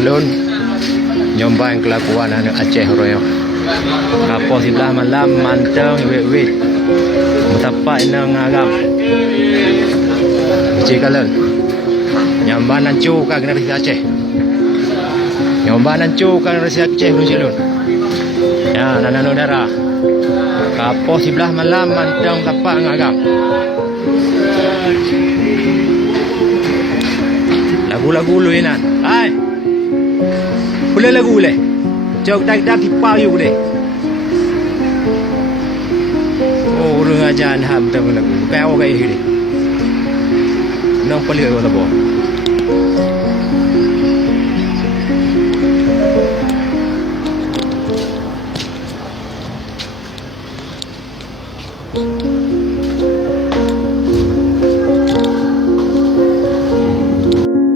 alun nyombang kelakuan anak Aceh royo. Kapal sebelah malam manteng wet betapa ina ngagam. Cikalan. Nyamban nancu ka kena resi Aceh. Nyamban nancu ka resi Aceh lu cilun. Ya, nana saudara. Kapal sebelah malam manteng betapa ngagam. Lagu-lagu lu ini. Hai. Boleh lagu boleh. Jauh dak tipau you boleh. Oh, urang ajan ham tang lagu. Kau kai hidup. Nang paling apa tu?